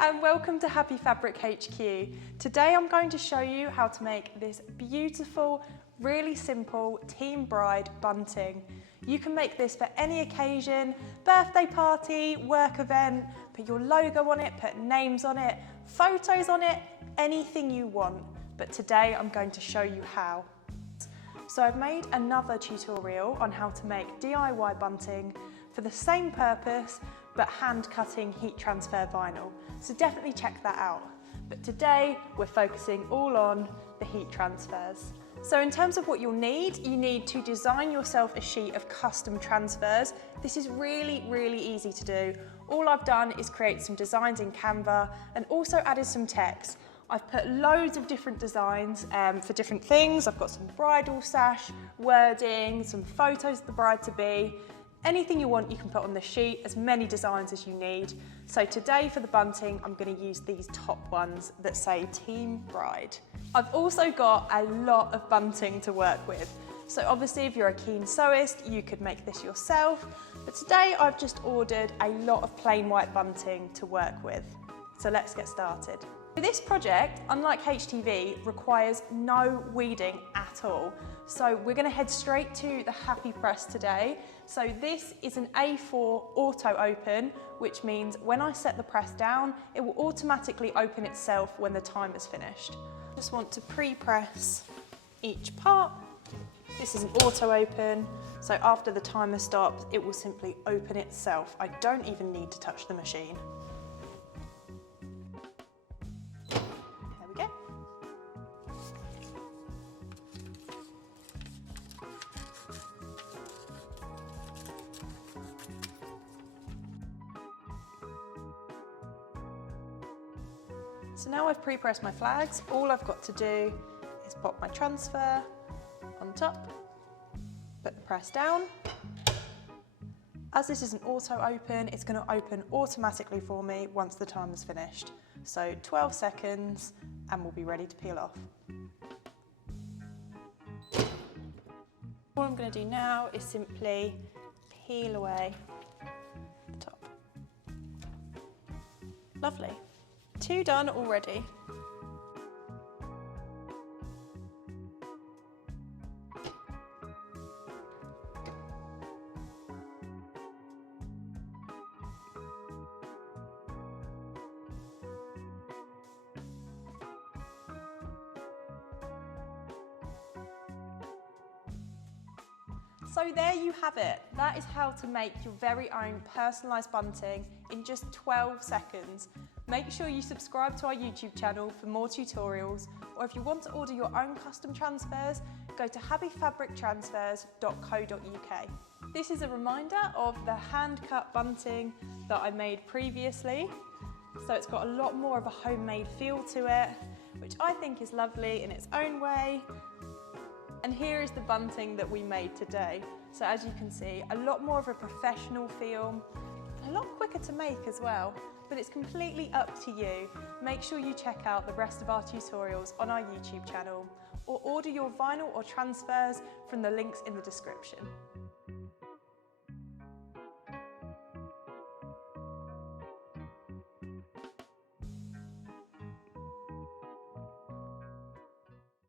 and welcome to Happy Fabric HQ. Today I'm going to show you how to make this beautiful, really simple team bride bunting. You can make this for any occasion, birthday party, work event, put your logo on it, put names on it, photos on it, anything you want. But today I'm going to show you how. So I've made another tutorial on how to make DIY bunting for the same purpose, but hand cutting heat transfer vinyl. So definitely check that out. But today we're focusing all on the heat transfers. So in terms of what you need to design yourself a sheet of custom transfers. This is really, really easy to do. All I've done is create some designs in Canva and also added some text. I've put loads of different designs for different things. I've got some bridal sash, wording, some photos of the bride-to-be. Anything you want you can put on the sheet, as many designs as you need. So today for the bunting, I'm going to use these top ones that say Team Bride. I've also got a lot of bunting to work with. So obviously if you're a keen sewist, you could make this yourself. But today I've just ordered a lot of plain white bunting to work with. So let's get started. This project, unlike HTV, requires no weeding at all. So we're going to head straight to the Happy Press today. So this is an A4 auto open, which means when I set the press down, it will automatically open itself when the timer's finished. Just want to pre-press each part. This is an auto open, so after the timer stops, it will simply open itself. I don't even need to touch the machine. So now I've pre-pressed my flags, all I've got to do is pop my transfer on top, put the press down. As this is an auto open, it's going to open automatically for me once the timer's finished. So 12 seconds and we'll be ready to peel off. All I'm going to do now is simply peel away the top. Lovely. 2 done already. So there you have it. That is how to make your very own personalised bunting in just 12 seconds. Make sure you subscribe to our YouTube channel for more tutorials, or if you want to order your own custom transfers, go to happyfabrictransfers.co.uk. This is a reminder of the hand-cut bunting that I made previously. So it's got a lot more of a homemade feel to it, which I think is lovely in its own way. And here is the bunting that we made today. So as you can see, a lot more of a professional feel, a lot quicker to make as well. But it's completely up to you. Make sure you check out the rest of our tutorials on our YouTube channel, or order your vinyl or transfers from the links in the description.